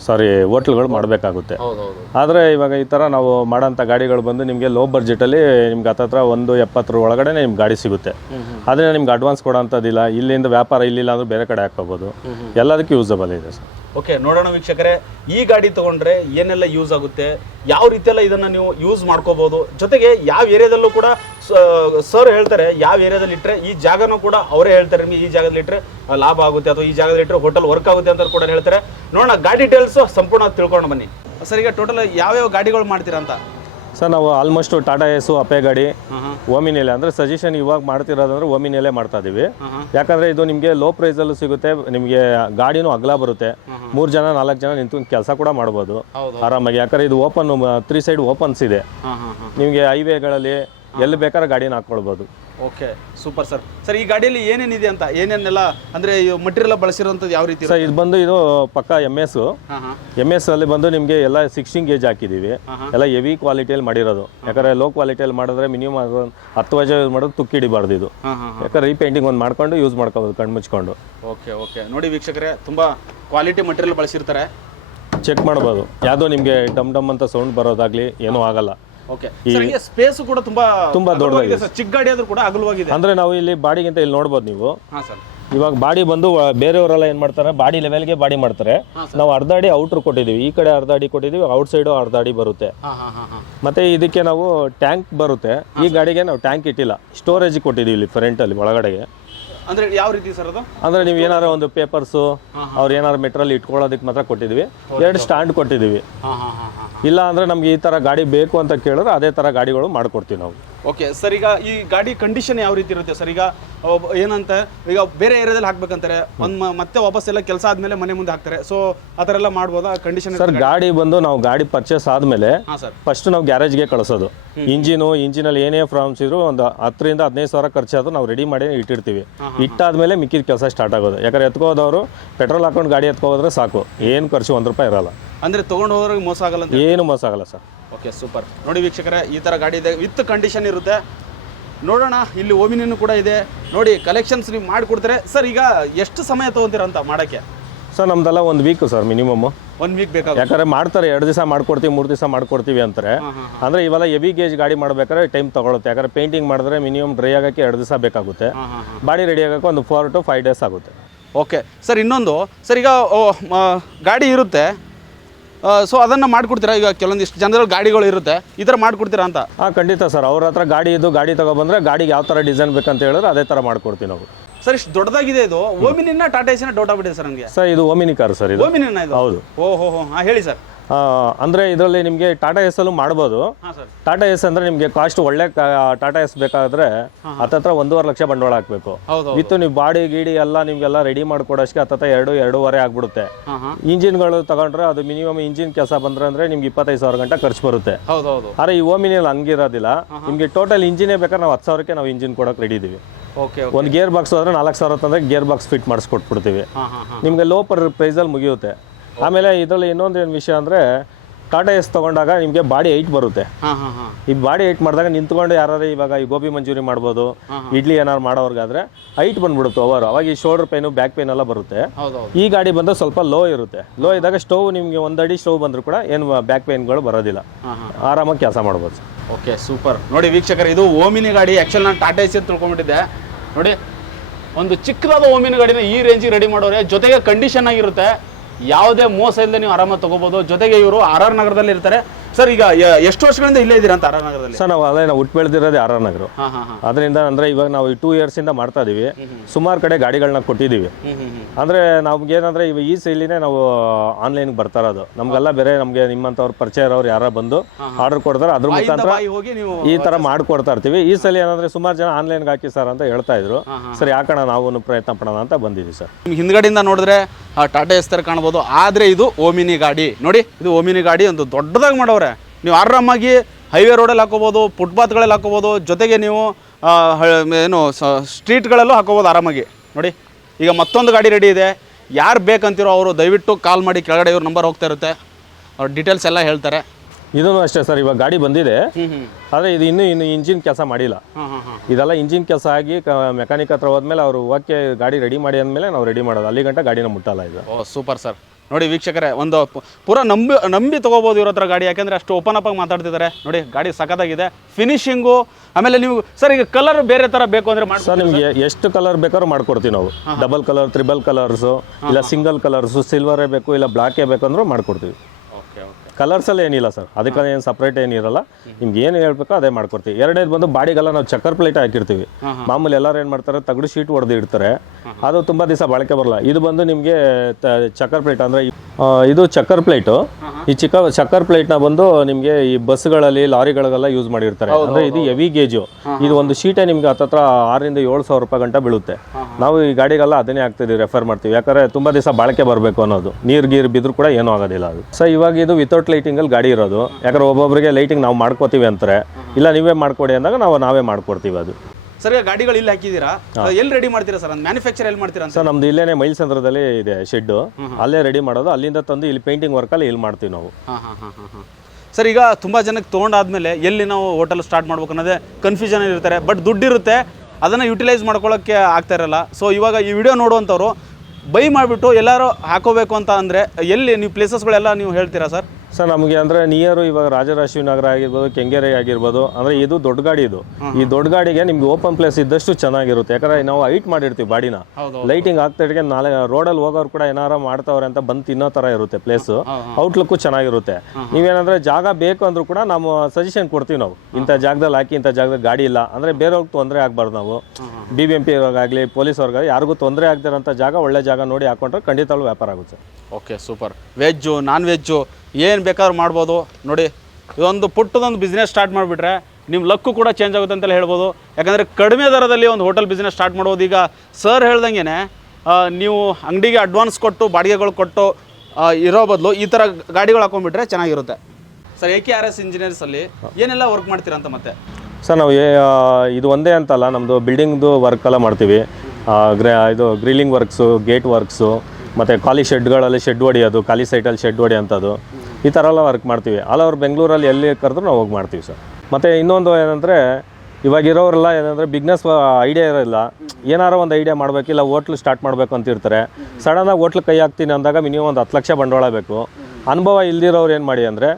ಸಾರಿ ಹೋಟ್ಲ್ಗಳು ಮಾಡಬೇಕಾಗುತ್ತೆ. ಹೌದು ಹೌದು. ಆದರೆ ಇವಾಗ ಈ ಥರ ನಾವು ಮಾಡೋಂಥ ಗಾಡಿಗಳು ಬಂದು ನಿಮಗೆ ಲೋ ಬಡ್ಜೆಟಲ್ಲಿ ನಿಮ್ಗೆ ಹತ್ತತ್ರ ಒಂದು ಎಪ್ಪತ್ತರ ಒಳಗಡೆ ನಿಮ್ಗೆ ಗಾಡಿ ಸಿಗುತ್ತೆ. ಆದರೆ ನಿಮ್ಗೆ ಅಡ್ವಾನ್ಸ್ ಕೊಡೋಂಥದ್ದಿಲ್ಲ ಇಲ್ಲಿಂದ ವ್ಯಾಪಾರ ಇಲ್ಲಿಲ್ಲ ಅಂದ್ರೆ ಬೇರೆ ಕಡೆ ಹಾಕೋಬೋದು ಎಲ್ಲದಕ್ಕೂ ಯೂಸಬಲ್ ಇದೆ ಸರ್. ಓಕೆ, ನೋಡೋಣ ವೀಕ್ಷಕರೇ, ಈ ಗಾಡಿ ತಗೊಂಡ್ರೆ ಏನೆಲ್ಲ ಯೂಸ್ ಆಗುತ್ತೆ, ಯಾವ ರೀತಿಯೆಲ್ಲ ಇದನ್ನು ನೀವು ಯೂಸ್ ಮಾಡ್ಕೋಬಹುದು ಜೊತೆಗೆ ಯಾವ ಏರಿಯಾದಲ್ಲೂ ಕೂಡ ಸರ್ ಹೇಳ್ತಾರೆ, ಯಾವ ಏರಿಯಾದಲ್ಲಿ ಇಟ್ಟರೆ ಈ ಜಾಗನೂ ಕೂಡ ಅವರೇ ಹೇಳ್ತಾರೆ ನಿಮಗೆ, ಈ ಜಾಗದಲ್ಲಿ ಇಟ್ಟರೆ ಲಾಭ ಆಗುತ್ತೆ, ಅಥವಾ ಈ ಜಾಗದಲ್ಲಿ ಇಟ್ಟರೆ ಹೋಟೆಲ್ ವರ್ಕ್ ಆಗುತ್ತೆ ಅಂತ ಕೂಡ ಹೇಳ್ತಾರೆ. ನೋಡೋಣ, ಗಾಡಿ ಡೀಟೇಲ್ಸ್ ಸಂಪೂರ್ಣ ತಿಳ್ಕೊಂಡು ಬನ್ನಿ. ಸರ್, ಈಗ ಟೋಟಲ್ ಯಾವ್ಯಾವ ಗಾಡಿಗಳು ಮಾಡ್ತೀರಾ ಅಂತ? ಸರ್ ನಾವು ಆಲ್ಮೋಸ್ಟ್ ಟಾಟಾ ಎಸು ಅಪೆ ಗಾಡಿ ಓಮಿನೆಲೆ ಅಂದ್ರೆ ಸಜೆಷನ್ ಇವಾಗ ಮಾಡ್ತಿರೋದಂದ್ರೆ ಓಮಿನೆಲೆ ಮಾಡ್ತಾ ಇದೀವಿ. ಯಾಕಂದ್ರೆ ಇದು ನಿಮಗೆ ಲೋ ಪ್ರೈಸಲ್ಲೂ ಸಿಗುತ್ತೆ ನಿಮಗೆ ಗಾಡಿನೂ ಅಗಲ ಬರುತ್ತೆ. ಮೂರು ಜನ ನಾಲ್ಕು ಜನ ನಿಂತು ಕೆಲಸ ಕೂಡ ಮಾಡ್ಬೋದು. ಆರಾಮಾಗಿ. ಯಾಕಂದ್ರೆ ಇದು ಓಪನ್ ತ್ರೀ ಸೈಡ್ ಓಪನ್ಸ್ ಇದೆ. ನಿಮಗೆ ಹೈವೇಗಳಲ್ಲಿ ಎಲ್ಲಿ ಬೇಕಾದ್ರೆ ಗಾಡಿನ ಹಾಕ್ಕೊಳ್ಬೋದು. Okay super sir. ಸರ್ ಈ ಗಾಡಿಯಲ್ಲಿ ಏನೇನಿದೆ ಅಂತ? ಏನೇನೆಲ್ಲ ಅಂದರೆ ಮಟೀರಿಯಲ್ ಬಳಸಿರೋಂಥದ್ದು ಯಾವ ರೀತಿ ಸರ್ ಇದು ಬಂದು ಇದು ಪಕ್ಕ ಎಂ ಎಸ್ ಎಂ ಎಸ್ ಅಲ್ಲಿ ಬಂದು ನಿಮಗೆ ಎಲ್ಲ ಸಿಕ್ಸ್ಟೀನ್ ಗೇಜ್ ಹಾಕಿದ್ದೀವಿ ಎಲ್ಲ ಹೆವಿ ಕ್ವಾಲಿಟಿಯಲ್ಲಿ ಮಾಡಿರೋದು. ಯಾಕಂದ್ರೆ ಲೋ ಕ್ವಾಲಿಟಿಯಲ್ಲಿ ಮಾಡಿದ್ರೆ ಮಿನಿಮಮ್ ಹತ್ತು ವಜ ಯೂಸ್ ಮಾಡೋದು ತುಕ್ಕಿ ಹಿಡಿಬಾರ್ದು ಇದು. ಯಾಕಂದ್ರೆ ರೀಪೇಂಟಿಂಗ್ ಒಂದು ಮಾಡ್ಕೊಂಡು ಯೂಸ್ ಮಾಡ್ಕೋಬೋದು ಕಣ್ಣು ಮುಚ್ಕೊಂಡು. Okay okay. ನೋಡಿ ವೀಕ್ಷಕರೇ ತುಂಬ ಕ್ವಾಲಿಟಿ ಮಟೀರಿಯಲ್ ಬಳಸಿರ್ತಾರೆ. ಚೆಕ್ ಮಾಡ್ಬೋದು. ಯಾವುದೋ ನಿಮಗೆ ಡಮ್ ಡಮ್ ಅಂತ ಸೌಂಡ್ ಬರೋದಾಗ್ಲಿ ಏನೂ ಆಗಲ್ಲ. ಓಕೆ ಸ್ಪೇಸ್ ಕೂಡ ತುಂಬಾ ತುಂಬಾ ದೊಡ್ಡದಾಗಿದೆ ಸರ್. ಚಿಕ್ಕ ಗಾಡಿ ಆದ್ರೂ ಕೂಡ ಅಗಲವಾಗಿದೆ. ಅಂದ್ರೆ ನಾವು ಇಲ್ಲಿ ಬಾಡಿಗಿಂತ ಇಲ್ಲಿ ನೋಡ್ಬೋದು ನೀವು. ಹಾ ಸರ್ ಇವಾಗ ಬಾಡಿ ಬಂದು ಬೇರೆಯವರೆಲ್ಲ ಏನ್ ಮಾಡ್ತಾರೆ ಬಾಡಿ ಲೆವೆಲ್ಗೆ ಬಾಡಿ ಮಾಡ್ತಾರೆ. ನಾವು ಅರ್ಧ ಅಡಿ ಔಟ್ರ್ ಕೊಟ್ಟಿದ್ದೀವಿ. ಈ ಕಡೆ ಅರ್ಧ ಅಡಿ ಕೊಟ್ಟಿದ್ದೀವಿ ಔಟ್ ಸೈಡ್ ಅರ್ಧ ಅಡಿ ಬರುತ್ತೆ. ಮತ್ತೆ ಇದಕ್ಕೆ ನಾವು ಟ್ಯಾಂಕ್ ಬರುತ್ತೆ. ಈ ಗಾಡಿಗೆ ನಾವು ಟ್ಯಾಂಕ್ ಇಟ್ಟಿಲ್ಲ. ಸ್ಟೋರೇಜ್ ಕೊಟ್ಟಿದ್ದೀವಿ ಇಲ್ಲಿ ಫ್ರಂಟ್ ಅಲ್ಲಿ ಒಳಗಡೆಗೆ. ಅಂದ್ರೆ ಯಾವ ರೀತಿ ಸರ್ ಅದು? ಅಂದ್ರೆ ನೀವು ಏನಾರ ಒಂದು ಪೇಪರ್ಸು ಅವ್ರು ಏನಾರ ಮೆಟೀರಿಯಲ್ ಇಟ್ಕೊಳ್ಳೋದಕ್ಕೆ ಮಾತ್ರ ಕೊಟ್ಟಿದ್ವಿ. ಎರಡು ಸ್ಟ್ಯಾಂಡ್ ಕೊಟ್ಟಿದ್ದೀವಿ ಇಲ್ಲ ಅಂದ್ರೆ ನಮ್ಗೆ ಈ ತರ ಗಾಡಿ ಬೇಕು ಅಂತ ಕೇಳಿದ್ರೆ ಅದೇ ತರ ಗಾಡಿಗಳು ಮಾಡ್ಕೊಡ್ತೀವಿ ನಾವು. ಓಕೆ ಸರ್ ಈಗ ಈ ಗಾಡಿ ಕಂಡೀಷನ್ ಯಾವ ರೀತಿ ಇರುತ್ತೆ ಸರ್? ಈಗ ಏನಂತ ಈಗ ಬೇರೆ ಏರಿಯಾದಲ್ಲಿ ಹಾಕ್ಬೇಕಂತಾರೆ ಒಂದ್ ಮತ್ತೆ ವಾಪಸ್ ಎಲ್ಲ ಕೆಲಸ ಆದ್ಮೇಲೆ ಮನೆ ಮುಂದೆ ಹಾಕ್ತಾರೆ. ಸೊ ಆ ಥರ ಎಲ್ಲ ಮಾಡ್ಬೋದಾ? ಕಂಡೀಷನ್ ಸರ್ ಗಾಡಿ ಬಂದು ನಾವು ಗಾಡಿ ಪರ್ಚೇಸ್ ಆದ್ಮೇಲೆ ಫಸ್ಟ್ ನಾವು ಗ್ಯಾರೇಜ್ಗೆ ಕಳಿಸೋದು. ಇಂಜಿನು ಅಲ್ಲಿ ಏನೇ ಪ್ರಾಬ್ಲಮ್ಸ್ ಇದ್ರು ಒಂದು ಹತ್ತರಿಂದ ಹದಿನೈದು ಸಾವಿರ ಖರ್ಚಾದ್ರು ನಾವು ರೆಡಿ ಮಾಡಿ ಇಟ್ಟಿರ್ತೀವಿ. ಇಟ್ಟಾದ್ಮೇಲೆ ಮಿಕ್ಕಿದ ಕೆಲಸ ಸ್ಟಾರ್ಟ್ ಆಗೋದು. ಯಾಕಂದ್ರೆ ಎತ್ಕೋದವರು ಪೆಟ್ರೋಲ್ ಹಾಕೊಂಡು ಗಾಡಿ ಎತ್ಕೋದ್ರೆ ಸಾಕು. ಏನು ಖರ್ಚು ಒಂದು ರೂಪಾಯಿ ಇರಲ್ಲ. ಅಂದ್ರೆ ತಗೊಂಡು ಹೋಗೋರಿಗೆ ಮೋಸ ಆಗಲ್ಲ ಅಂತ ಏನು ಮೋಸ ಆಗಲ್ಲ ಸರ್. Okay super. ನೋಡಿ ವೀಕ್ಷಕರೇ ಈ ಥರ ಗಾಡಿ ಇದೆ. ವಿತ್ ಕಂಡೀಷನ್ ಇರುತ್ತೆ. ನೋಡೋಣ ಇಲ್ಲಿ ಓಮಿನಿನೂ ಕೂಡ ಇದೆ. ನೋಡಿ ಕಲೆಕ್ಷನ್ಸ್ ನೀವು ಮಾಡಿಕೊಡ್ತಾರೆ. ಸರ್ ಈಗ ಎಷ್ಟು ಸಮಯ ತೊಗೊಂತೀರ ಅಂತ ಮಾಡೋಕ್ಕೆ? ಸರ್ ನಮ್ದೆಲ್ಲ ಒಂದು week sir minimum one week ಬೇಕಾಗುತ್ತೆ. ಯಾಕಂದ್ರೆ ಮಾಡ್ತಾರೆ ಎರಡು ದಿವಸ ಮಾಡ್ಕೊಡ್ತೀವಿ ಮೂರು ದಿವಸ ಮಾಡ್ಕೊಡ್ತೀವಿ ಅಂತಾರೆ. ಅಂದ್ರೆ ಇವೆಲ್ಲ ಎವಿ ಗೇಜ್ ಗಾಡಿ ಮಾಡ್ಬೇಕಾದ್ರೆ ಟೈಮ್ ತಗೊಳುತ್ತೆ. ಯಾಕಂದ್ರೆ ಪೇಂಟಿಂಗ್ ಮಾಡಿದ್ರೆ ಮಿನಿಮಮ್ ಡ್ರೈ ಆಗಕ್ಕೆ ಎರಡು ದಿವಸ ಬೇಕಾಗುತ್ತೆ. ಬಾಡಿ ರೆಡಿ ಆಗಕ್ಕೆ ಒಂದು ಫೋರ್ ಟು ಫೈವ್ ಡೇಸ್ ಆಗುತ್ತೆ. ಓಕೆ. ಸರ್ ಇನ್ನೊಂದು. ಸರ್ ಈಗ ಗಾಡಿ ಇರುತ್ತೆ. ಸೊ ಅದನ್ನು ಮಾಡಿಕೊಡ್ತೀರಾ? ಈಗ ಕೆಲವೊಂದಿಷ್ಟು ಜನರಲ್ಲಿ ಗಾಡಿಗಳು ಇರುತ್ತೆ. ಈ ಥರ ಮಾಡಿಕೊಡ್ತೀರಾ ಅಂತ? ಹಾಂ ಖಂಡಿತ ಸರ್. ಅವ್ರ ಹತ್ರ ಗಾಡಿ ಇದು ಗಾಡಿ ತಗೊಬಂದ್ರೆ ಗಾಡಿಗೆ ಯಾವ ಥರ ಡಿಸೈನ್ ಬೇಕಂತ ಹೇಳಿದ್ರೆ ಅದೇ ಥರ ಮಾಡ್ಕೊಡ್ತೀವಿ ನಾವು. ಸರ್ ಇಷ್ಟು ದೊಡ್ಡದಾಗಿದೆ ಇದು. ಓಮಿನಿನ ಟಾಟಾ ಎಸಿನ ಡೌಟ್ ಆಗ್ಬಿಟ್ಟಿದೆ ಸರ್ ನನಗೆ ಸರ್ ಇದು ಓಮಿನಿ ಕಾರ್ ಸರ್ ಇದು. ಓಮಿನಿನ ಇದು? ಹೌದು. ಓಹೋ ಹೋ ಹೋ. ಹಾಂ ಹೇಳಿ ಸರ್. ಅಂದ್ರೆ ಇದರಲ್ಲಿ ನಿಮಗೆ ಟಾಟಾ ಎಸ್ ಅಲ್ಲೂ ಮಾಡ್ಬೋದು. ಟಾಟಾ ಎಸ್ ಅಂದ್ರೆ ನಿಮಗೆ ಕಾಸ್ಟ್ ಒಳ್ಳೆ ಟಾಟಾ ಎಸ್ ಬೇಕಾದ್ರೆ ಹತ್ತತ್ರ ಒಂದೂವರೆ ಲಕ್ಷ ಬಂಡವಾಳ ಹಾಕಬೇಕು. ವಿತ್ ನೀವು ಬಾಡಿ ಗೀಡಿ ಎಲ್ಲ ನಿಮಗೆಲ್ಲ ರೆಡಿ ಮಾಡ್ಕೊಡೋಷ್ಟಕ್ಕೆ ಹತ್ತತ್ರ ಎರಡು ಎರಡೂವರೆ ಆಗ್ಬಿಡುತ್ತೆ. ಇಂಜಿನ್ಗಳು ತಗೊಂಡ್ರೆ ಅದು ಮಿನಿಮಮ್ ಇಂಜಿನ್ ಕೆಲಸ ಬಂದ್ರೆ ಅಂದ್ರೆ ನಿಮ್ಗೆ ಇಪ್ಪತ್ತೈದು ಸಾವಿರ ಗಂಟೆ ಖರ್ಚು ಬರುತ್ತೆ. ಆದ್ರೆ ಈ ಓಮಿನಲ್ಲಿ ಹಂಗಿರೋದಿಲ್ಲ. ನಿಮಗೆ ಟೋಟಲ್ ಇಂಜಿನೇ ಬೇಕಾದ್ರೆ ನಾವು ಹತ್ತು ಸಾವಿರಕ್ಕೆ ನಾವು ಇಂಜಿನ್ ಕೊಡೋಕೆ ರೆಡಿ ಇದೀವಿ. ಒಂದು ಗೇರ್ ಬಾಕ್ಸ್ ಹೋದ್ರೆ ನಾಲ್ಕು ಸಾವಿರ ತಂದ್ರೆ ಗೇರ್ ಬಾಕ್ಸ್ ಫಿಟ್ ಮಾಡಿಸ್ಕೊಟ್ಬಿಡ್ತೀವಿ ನಿಮಗೆ ಲೋ ಪರ್ ಪ್ರೈಸಲ್ಲಿ ಮುಗಿಯುತ್ತೆ. ಆಮೇಲೆ ಇದರಲ್ಲಿ ಇನ್ನೊಂದು ಏನು ವಿಷಯ ಅಂದರೆ ಟಾಟಾ ಎಸ್ ತೊಗೊಂಡಾಗ ನಿಮಗೆ ಬಾಡಿ ಏಟ್ ಬರುತ್ತೆ. ಈ ಬಾಡಿ ಏಟ್ ಮಾಡಿದಾಗ ನಿಂತ್ಕೊಂಡು ಯಾರಾದ್ರೂ ಇವಾಗ ಈ ಗೋಬಿ ಮಂಚೂರಿ ಮಾಡ್ಬೋದು ಇಡ್ಲಿ ಏನಾರು ಮಾಡೋರ್ಗಾದ್ರೆ ಹೈಟ್ ಬಂದ್ಬಿಡುತ್ತೆ ಓವರ್ ಅವಾಗ ಈ ಶೋಲ್ಡರ್ ಪೇನು ಬ್ಯಾಕ್ ಪೇನ್ ಎಲ್ಲ ಬರುತ್ತೆ. ಈ ಗಾಡಿ ಬಂದ್ರೆ ಸ್ವಲ್ಪ ಲೋ ಇರುತ್ತೆ. ಲೋ ಇದ್ದಾಗ ಸ್ಟೋವ್ ನಿಮಗೆ ಒಂದಡಿ ಸ್ಟೋವ್ ಬಂದರೂ ಕೂಡ ಏನು ಬ್ಯಾಕ್ ಪೇನ್ಗಳು ಬರೋದಿಲ್ಲ. ಆರಾಮಾಗಿ ಕೆಲಸ ಮಾಡ್ಬೋದು. ಓಕೆ ಸೂಪರ್ ನೋಡಿ ವೀಕ್ಷಕರ ಇದು ಓಮಿನಿ ಗಾಡಿ. ಆ್ಯಕ್ಚುಲಿ ನಾನು ಟಾಟಾ ಎಸ್ ತಿಳ್ಕೊಂಡ್ಬಿಟ್ಟಿದ್ದೆ. ನೋಡಿ ಒಂದು ಚಿಕ್ಕದಾದ ಓಮಿನ ಗಾಡಿನ ಈ ರೇಂಜಿಗೆ ರೆಡಿ ಮಾಡೋರೆ. ಜೊತೆಗೆ ಕಂಡೀಷನ್ ಆಗಿರುತ್ತೆ. ಯಾವುದೇ ಮೋಸ ಇಲ್ಲದೆ ನೀವು ಆರಾಮಾಗಿ ತಗೋಬೋದು. ಜೊತೆಗೆ ಇವರು ಆರ್ ಆರ್ ನಗರದಲ್ಲಿ ಇರ್ತಾರೆ ಸರ್ ಈಗ ಯ- ಎಷ್ಟು ವರ್ಷಗಳಿಂದ ಇಲ್ಲೇ ಇದ್ದೀರಾ ಅಂತ ಆರ್ ಆರ್ ನಗರದಲ್ಲಿ ಸರ್ ನಾವು ಅದೇ ನಾವು ಹುಟ್ಟು ಬೆಳೆದಿರೋದೇ ಆರ್ ಆರ್ ನಗರ ಹಾಂ ಹಾಂ ಹಾಂ. ಅದರಿಂದ ಅಂದ್ರೆ ಇವಾಗ ನಾವು ಈ ಟೂ ಇಂದ ಮಾಡ್ತಾ ಇದೀವಿ. ಸುಮಾರು ಕಡೆ ಗಾಡಿಗಳನ್ನ ಕೊಟ್ಟಿದ್ದೀವಿ ಅಂದ್ರೆ ಹ್ಞೂ ಏನಂದ್ರೆ ಅಂದರೆ ನಮ್ಗೇನಂದ್ರೆ ಇವ ಈ ಶೈಲಿನೇ ನಾವು ಆನ್ಲೈನ್ಗೆ ಬರ್ತಾ ಇರೋದು. ನಮಗೆಲ್ಲ ಬೇರೆ ನಮಗೆ ನಿಮ್ಮಂತವ್ರ ಪರಿಚಯ ಇರೋರು ಯಾರ ಬಂದು ಆರ್ಡರ್ ಕೊಡ್ತಾರೆ. ಅದ್ರ ಮುಖಾಂತರ ಬಾಯಿ ಹೋಗಿ ನೀವು ಈ ತರ ಮಾಡ್ಕೊಡ್ತಾ ಇರ್ತೀವಿ. ಈ ಸಲ ಏನಂದ್ರೆ ಸುಮಾರು ಜನ ಆನ್ಲೈನ್ಗೆ ಹಾಕಿ ಸರ್ ಅಂತ ಹೇಳ್ತಾ ಇದ್ರು. ಸರ್ ಯಾಕಣ ನಾವು ಪ್ರಯತ್ನ ಪಡೋಣ ಅಂತ ಬಂದಿದ್ವಿ ಸರ್. ನಿಮ್ಗೆ ಹಿಂದ್ಗಡೆಯಿಂದ ನೋಡಿದ್ರೆ ಆ ಟಾಟಾ ಎಸ್ತರ್ ಕಾಣಬಹುದು ಕಾಣ್ಬೋದು. ಆದರೆ ಇದು ಓಮಿನಿ ಗಾಡಿ. ನೋಡಿ ಇದು ಓಮಿನಿ ಗಾಡಿ ಒಂದು ದೊಡ್ಡದಾಗಿ ಮಾಡವ್ರೆ. ನೀವು ಆರಾಮಾಗಿ ಹೈವೇ ರೋಡಲ್ಲಿ ಹಾಕೋಬೋದು ಫುಟ್ಪಾತ್ಗಳಲ್ಲಿ ಹಾಕೋಬೋದು ಜೊತೆಗೆ ನೀವು ಏನು ಸ್ಟ್ರೀಟ್ಗಳಲ್ಲೂ ಹಾಕೋಬೋದು ಆರಾಮಾಗಿ. ನೋಡಿ ಈಗ ಮತ್ತೊಂದು ಗಾಡಿ ರೆಡಿ ಇದೆ. ಯಾರು ಬೇಕಂತಿರೋ ಅವರು ದಯವಿಟ್ಟು ಕಾಲ್ ಮಾಡಿ ಕೆಳಗಡೆ ಇವ್ರ ನಂಬರ್ ಹೋಗ್ತಾ ಇರುತ್ತೆ. ಅವ್ರ ಡೀಟೇಲ್ಸ್ ಎಲ್ಲ ಹೇಳ್ತಾರೆ. ಇದೂ ಅಷ್ಟೇ ಸರ್ ಇವಾಗ ಗಾಡಿ ಬಂದಿದೆ. ಆದರೆ ಇದು ಇನ್ನೂ ಇನ್ನು ಇಂಜಿನ್ ಕೆಲಸ ಮಾಡಿಲ್ಲ. ಇದೆಲ್ಲ ಇಂಜಿನ್ ಕೆಲಸ ಆಗಿ ಮೆಕ್ಯಾನಿಕ್ ಹತ್ರ ಹೋದ್ಮೇಲೆ ಅವರು ಓಕೆ ಗಾಡಿ ರೆಡಿ ಮಾಡಿ ಅಂದಮೇಲೆ ನಾವು ರೆಡಿ ಮಾಡೋದು. ಅಲ್ಲಿ ಗಂಟ ಗಾಡಿನ ಮುಟ್ಟಲ್ಲ ಇದು. Oh super sir. ನೋಡಿ ವೀಕ್ಷಕರೇ ಒಂದು ಪೂರಾ ನಂಬಿ ನಂಬಿ ತೊಗೋಬೋದು ಇರೋ ಹತ್ರ ಗಾಡಿ ಯಾಕೆಂದರೆ ಅಷ್ಟು ಓಪನ್ ಅಪ್ ಆಗಿ ಮಾತಾಡ್ತಿದ್ದಾರೆ ನೋಡಿ ಗಾಡಿ ಸಖತ್ತಾಗಿದೆ. ಫಿನಿಶಿಂಗು ಆಮೇಲೆ ನೀವು ಸರ್ ಈಗ ಕಲರ್ ಬೇರೆ ಥರ ಬೇಕು ಅಂದರೆ ಮಾಡಿ ಸರ್ ನಿಮಗೆ ಎಷ್ಟು ಕಲರ್ ಬೇಕಾದ್ರೂ ಮಾಡ್ಕೊಡ್ತೀವಿ ನಾವು. ಡಬಲ್ ಕಲರ್ ತ್ರಿಬಲ್ ಕಲರ್ಸು ಇಲ್ಲ ಸಿಂಗಲ್ ಕಲರ್ಸು ಸಿಲ್ವರೇ ಬೇಕು ಇಲ್ಲ ಬ್ಲ್ಯಾಕೇ ಬೇಕಂದ್ರೂ ಮಾಡ್ಕೊಡ್ತೀವಿ. ಕಲರ್ಸಲ್ಲಿ ಏನಿಲ್ಲ ಸರ್ ಅದಕ್ಕೆ ಏನು ಸಪ್ರೇಟ್ ಏನಿರಲ್ಲ ನಿಮ್ಗೆ ಏನು ಹೇಳ್ಬೇಕೋ ಅದೇ ಮಾಡ್ಕೊಡ್ತೀವಿ. ಎರಡನೇದು ಬಂದು ಬಾಡಿಗೆಲ್ಲ ನಾವು ಚಕ್ಕರ್ ಪ್ಲೇಟ್ ಹಾಕಿರ್ತೀವಿ. ಮಾಮೂಲಿ ಎಲ್ಲರೂ ಏನು ಮಾಡ್ತಾರೆ ತಗಡು ಶೀಟ್ ಹೊಡೆದು ಇಡ್ತಾರೆ. ಅದು ತುಂಬ ದಿವಸ ಬಾಳಿಕೆ ಬರಲ್ಲ. ಇದು ಬಂದು ನಿಮಗೆ ಚಕ್ಕರ್ ಪ್ಲೇಟ್ ಅಂದರೆ ಇದು ಚಕ್ಕರ್ ಪ್ಲೇಟು ಈ ಚಿಕ್ಕ ಚಕ್ಕರ್ ಪ್ಲೇಟ್ನ ಬಂದು ನಿಮಗೆ ಈ ಬಸ್ಗಳಲ್ಲಿ ಲಾರಿಗಳಿಗೆಲ್ಲ ಯೂಸ್ ಮಾಡಿರ್ತಾರೆ. ಅಂದರೆ ಇದು ಹೆವಿ ಗೇಜು ಇದು ಒಂದು ಶೀಟೇ ನಿಮ್ಗೆ ಹತ್ತತ್ರ ಆರರಿಂದ ಏಳು ಸಾವಿರ ರೂಪಾಯಿ ಗಂಟೆ ಬೀಳುತ್ತೆ. ನಾವು ಈ ಗಾಡಿಗೆಲ್ಲ ಅದನ್ನೇ ಹಾಕ್ತಿದ್ದೀವಿ ರೆಫರ್ ಮಾಡ್ತೀವಿ. ಯಾಕಂದ್ರೆ ತುಂಬಾ ದಿವಸ ಬಾಳಿಕೆ ಬರಬೇಕು ಅನ್ನೋದು. ನೀರು ಗೀರು ಬಿದ್ರು ಕೂಡ ಏನೂ ಆಗೋದಿಲ್ಲ ಅದು. ಸೊ ಇವಾಗ ಇದು ವಿತೌಟ್ ಲೈಟಿಂಗಲ್ಲಿ ಗಾಡಿ ಇರೋದು. ಯಾಕಂದ್ರೆ ಒಬ್ಬೊಬ್ಬರಿಗೆ ಲೈಟಿಂಗ್ ನಾವು ಮಾಡ್ಕೋತೀವಿ ಅಂತಾರೆ. ಇಲ್ಲ ನೀವೇ ಮಾಡ್ಕೊಡಿ ಅಂದಾಗ ನಾವು ನಾವೇ ಮಾಡ್ಕೊಡ್ತೀವಿ ಅದು. ಸರ್ ಈಗ ಗಾಡಿಗಳು ಇಲ್ಲಿ ಹಾಕಿದ್ದೀರಾ? ಎಲ್ಲಿ ರೆಡಿ ಮಾಡ್ತೀರಾ ಸರ್? ಮ್ಯಾನುಫ್ಯಾಕ್ಚರ್ ಎಲ್ಲಿ ಮಾಡ್ತೀರಾ ಸರ್ ನಮ್ದು ಇಲ್ಲೇನೆ ಮೈಲ್ಸಂದ್ರದಲ್ಲಿ ಇದೆ ಶೆಡ್ಡು ಅಲ್ಲೇ ರೆಡಿ ಮಾಡೋದು. ಅಲ್ಲಿಂದ ತಂದು ಇಲ್ಲಿ ಪೇಂಟಿಂಗ್ ವರ್ಕಲ್ಲಿ ಇಲ್ಲಿ ಮಾಡ್ತೀವಿ ನಾವು. ಸರ್ ಈಗ ತುಂಬ ಜನಕ್ಕೆ ತೊಗೊಂಡಾದ್ಮೇಲೆ ಎಲ್ಲಿ ನಾವು ಹೋಟೆಲ್ ಸ್ಟಾರ್ಟ್ ಮಾಡ್ಬೇಕು ಅನ್ನೋದೇ ಕನ್ಫ್ಯೂಷನ್ ಇರ್ತಾರೆ. ಬಟ್ ದುಡ್ಡಿರುತ್ತೆ. ಅದನ್ನು ಯುಟಿಲೈಸ್ ಮಾಡ್ಕೊಳ್ಳೋಕ್ಕೆ ಆಗ್ತಾ ಇರಲ್ಲ. ಸೊ ಇವಾಗ ಈ ವಿಡಿಯೋ ನೋಡುವಂಥವ್ರು, ಬೈ ಮಾಡಿಬಿಟ್ಟು ಎಲ್ಲರೂ ಹಾಕೋಬೇಕು ಅಂತ ಅಂದರೆ ಎಲ್ಲಿ, ನೀವು ಪ್ಲೇಸಸ್ಗಳೆಲ್ಲ ನೀವು ಹೇಳ್ತೀರಾ ಸರ್? ಸರ್ ನಮಗೆ ಅಂದ್ರೆ ನಿಯರ್ ಇವಾಗ ರಾಜರಾಶಿ ನಗರ ಆಗಿರ್ಬೋದು ಕೆಂಗೇರಿ ಆಗಿರ್ಬೋದು ಅಂದ್ರೆ ಇದು ದೊಡ್ಡ ಗಾಡಿ ಇದು. ಈ ದೊಡ್ಡ ಗಾಡಿಗೆ ನಿಮ್ಗೆ ಓಪನ್ ಪ್ಲೇಸ್ ಇದ್ದಷ್ಟು ಚೆನ್ನಾಗಿರುತ್ತೆ. ಯಾಕಂದ್ರೆ ನಾವು ಹೈಟ್ ಮಾಡಿರ್ತೀವಿ ಬಾಡಿನ. ಲೈಟಿಂಗ್ ಆಗ್ತಾ ನಾಳೆ ಅಲ್ಲಿ ಹೋಗೋರು ಕೂಡ ಏನಾರ ಮಾಡ್ತಾವ್ರೆ ಅಂತ ಬಂದು ತಿನ್ನೋ ತರ ಇರುತ್ತೆ ಪ್ಲೇಸು ಔಟ್ಲುಕ್ಕು ಚೆನ್ನಾಗಿರುತ್ತೆ. ನೀವೇನಂದ್ರೆ ಜಾಗ ಬೇಕು ಅಂದ್ರೂ ಕೂಡ ನಾವು ಸಜೆಷನ್ ಕೊಡ್ತೀವಿ ನಾವು. ಇಂಥ ಜಾಗದಲ್ಲಿ ಹಾಕಿ ಇಂಥ ಜಾಗದಲ್ಲಿ ಗಾಡಿ ಇಲ್ಲ ಅಂದ್ರೆ ಬೇರೆಯವ್ರಿಗೆ ತೊಂದರೆ ಆಗ್ಬಾರ್ದು ನಾವು. ಬಿ ಬಿ ಎಂ ಪಿ ಅವ್ರಿಗಾಗಲಿ ಪೊಲೀಸ್ ಅವ್ರಿಗಾಗಲಿ ಯಾರಿಗೂ ತೊಂದರೆ ಆಗದಿರೋ ಜಾಗ ಒಳ್ಳೆ ಜಾಗ ನೋಡಿ ಹಾಕೊಂಡ್ರೆ ಖಂಡಿತವಾಗ್ಲೂ ವ್ಯಾಪಾರ ಆಗುತ್ತೆ. Okay, super. Veg non veg ಏನು ಬೇಕಾದ್ರೂ ಮಾಡ್ಬೋದು. ನೋಡಿ, ಇದೊಂದು ಪುಟ್ಟದೊಂದು ಬಿಸ್ನೆಸ್ ಸ್ಟಾರ್ಟ್ ಮಾಡಿಬಿಟ್ರೆ ನಿಮ್ಮ ಲಕ್ಕು ಕೂಡ ಚೇಂಜ್ ಆಗುತ್ತೆ ಅಂತಲೇ ಹೇಳ್ಬೋದು. ಯಾಕಂದರೆ ಕಡಿಮೆ ದರದಲ್ಲಿ ಒಂದು ಹೋಟೆಲ್ ಬಿಸ್ನೆಸ್ ಸ್ಟಾರ್ಟ್ ಮಾಡ್ಬೋದು. ಈಗ ಸರ್ ಹೇಳ್ದಂಗೆ ನೀವು ಅಂಗಡಿಗೆ ಅಡ್ವಾನ್ಸ್ ಕೊಟ್ಟು, ಬಾಡಿಗೆಗಳು ಕೊಟ್ಟು ಇರೋ ಬದಲು ಈ ಥರ ಗಾಡಿಗಳು ಹಾಕೊಂಡ್ಬಿಟ್ರೆ ಚೆನ್ನಾಗಿರುತ್ತೆ. Sir A K R S ಇಂಜಿನಿಯರ್ಸಲ್ಲಿ ಏನೆಲ್ಲ ವರ್ಕ್ ಮಾಡ್ತೀರಂತ ಮತ್ತೆ? ಸರ್, ನಾವು ಇದು ಒಂದೇ ಅಂತಲ್ಲ ನಮ್ಮದು ಬಿಲ್ಡಿಂಗ್ದು ವರ್ಕ್ ಎಲ್ಲ ಮಾಡ್ತೀವಿ. ಗ್ರ, ಇದು ಗ್ರಿಲ್ಲಿಂಗ್ ವರ್ಕ್ಸು ಗೇಟ್ ವರ್ಕ್ಸು ಮತ್ತು ಖಾಲಿ ಶೆಡ್ಗಳಲ್ಲಿ ಶೆಡ್ ಹೊಡಿಯೋದು, ಖಾಲಿ ಸೈಟಲ್ಲಿ ಶೆಡ್ ಹೊಡಿಯೋಂಥದ್ದು ಈ ಥರ ಎಲ್ಲ ವರ್ಕ್ ಮಾಡ್ತೀವಿ. ಆಲ್ ಓವರ್ ಬೆಂಗಳೂರಲ್ಲಿ ಎಲ್ಲಿ ಕರೆದ್ರು ನಾವು ಹೋಗಿ ಮಾಡ್ತೀವಿ ಸರ್. ಮತ್ತು ಇನ್ನೊಂದು ಏನಂದರೆ ಇರೋರೆಲ್ಲ ಏನಂದರೆ ಬಿಸ್ನೆಸ್ ಐಡಿಯಾ ಇರೋಲ್ಲ ಏನಾರ ಒಂದು ಐಡಿಯಾ ಮಾಡಬೇಕಿಲ್ಲ ಹೋಟ್ಲು ಸ್ಟಾರ್ಟ್ ಮಾಡಬೇಕು ಅಂತ ಇರ್ತಾರೆ. ಸಡನ್ನಾಗಿ ಹೋಟ್ಲು ಕೈ ಹಾಕ್ತೀನಿ ಅಂದಾಗ ಮಿನಿಮಮ್ ಒಂದು ಹತ್ತು ಲಕ್ಷ ಬಂಡವಾಳ ಬೇಕು. ಅನುಭವ ಇಲ್ದಿರೋರು ಏನು ಮಾಡಿ ಅಂದರೆ,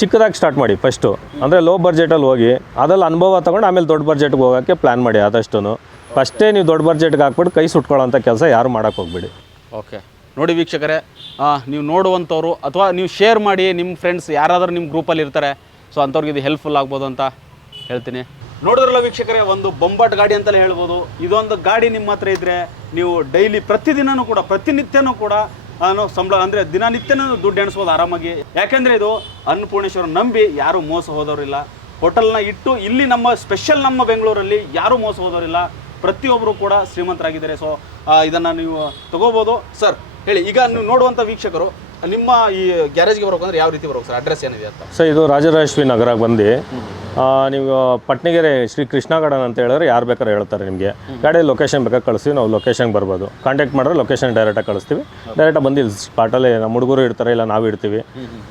ಚಿಕ್ಕದಾಗಿ ಸ್ಟಾರ್ಟ್ ಮಾಡಿ ಫಸ್ಟು ಅಂದರೆ ಲೋ ಬಜೆಟಲ್ಲಿ ಹೋಗಿ, ಅದ್ರಲ್ಲಿ ಅನುಭವ ತೊಗೊಂಡು ಆಮೇಲೆ ದೊಡ್ಡ ಬಡ್ಜೆಟ್ಗೆ ಹೋಗೋಕ್ಕೆ ಪ್ಲ್ಯಾನ್ ಮಾಡಿ ಆದಷ್ಟು ಫಸ್ಟೇ ನೀವು ದೊಡ್ಡ ಬಡ್ಜೆಟ್ಗೆ ಹಾಕ್ಬಿಟ್ಟು ಕೈ ಸುಟ್ಕೊಳ್ಳೋಂಥ ಕೆಲಸ ಯಾರು ಮಾಡೋಕ್ಕೆ ಹೋಗ್ಬೇಡಿ. ಓಕೆ ನೋಡಿ ವೀಕ್ಷಕರೇ ನೀವು ನೋಡುವಂಥವ್ರು ಅಥವಾ ನೀವು ಶೇರ್ ಮಾಡಿ ನಿಮ್ಮ ಫ್ರೆಂಡ್ಸ್ ಯಾರಾದರೂ ನಿಮ್ಮ ಗ್ರೂಪಲ್ಲಿ ಇರ್ತಾರೆ ಸೊ ಅಂಥವ್ರಿಗೆ ಇದು ಹೆಲ್ಪ್ಫುಲ್ ಆಗ್ಬೋದು ಅಂತ ಹೇಳ್ತೀನಿ. ನೋಡಿದ್ರಲ್ಲ ವೀಕ್ಷಕರೇ, ಒಂದು ಬೊಂಬಾಟ್ ಗಾಡಿ ಅಂತಲೇ ಹೇಳ್ಬೋದು. ಇದೊಂದು ಗಾಡಿ ನಿಮ್ಮ ಹತ್ರ ಇದ್ದರೆ ನೀವು ಡೈಲಿ ಪ್ರತಿದಿನನೂ ಕೂಡ, ಪ್ರತಿನಿತ್ಯನೂ ಕೂಡ, ನಾನು ಸಂಬಳ ಅಂದರೆ ದಿನನಿತ್ಯನೂ ದುಡ್ಡು ಎಣಿಸ್ಬೋದು ಆರಾಮಾಗಿ. ಯಾಕೆಂದರೆ ಇದು ಅನ್ನಪೂರ್ಣೇಶ್ವರ ನಂಬಿ ಯಾರೂ ಮೋಸ ಹೋದವರಿಲ್ಲ. ಹೋಟೆಲ್ನ ಇಟ್ಟು ಇಲ್ಲಿ ನಮ್ಮ ಸ್ಪೆಷಲ್ ನಮ್ಮ ಬೆಂಗಳೂರಲ್ಲಿ ಯಾರೂ ಮೋಸ ಹೋದವರಿಲ್ಲ. ಪ್ರತಿಯೊಬ್ಬರು ಕೂಡ ಶ್ರೀಮಂತರಾಗಿದ್ದಾರೆ. ಸೊ ಇದನ್ನು ನೀವು ತಗೋಬೋದು. ಸರ್ ಹೇಳಿ ಈಗ ನೀವು ನೋಡುವಂಥ ವೀಕ್ಷಕರು ನಿಮ್ಮ ಈ ಗ್ಯಾರೇಜ್ಗೆ ಬರ್ಬೇಕಂದ್ರೆ ಯಾವ ರೀತಿ ಬರ್ಬೇಕು ಸರ್ ಅಡ್ರೆಸ್ ಏನಿದೆ ಅಂತ? ಸರ್ ಇದು ರಾಜರಾಜೇಶ್ವರಿ ನಗರಕ್ಕೆ ಬಂದು ನೀವು ಪಟ್ನಿಗೆರೆ ಶ್ರೀ ಕೃಷ್ಣ ಗಾರ್ಡನ್ ಅಂತ ಹೇಳಿದ್ರೆ ಯಾರು ಬೇಕಾದ್ರೆ ಹೇಳ್ತಾರೆ ನಿಮಗೆ. ಗಾಡಿ ಲೊಕೇಶನ್ ಬೇಕಾದ್ರೆ ಕಳಿಸ್ತೀವಿ ನಾವು ಲೊಕೇಶನ್ಗೆ ಬರ್ಬೋದು. ಕಾಂಟ್ಯಾಕ್ಟ್ ಮಾಡಿದ್ರೆ ಲೊಕೇಶನ್ ಡೈರೆಕ್ಟಾಗಿ ಕಳಿಸ್ತೀವಿ. ಡೈರೆಕ್ಟಾಗಿ ಬಂದು ಇಲ್ಲಿ ಸ್ಪಾಟಲ್ಲಿ ನಮ್ಮ ಹುಡುಗರು ಇರ್ತಾರೆ ಇಲ್ಲ ನಾವು ಇರ್ತೀವಿ.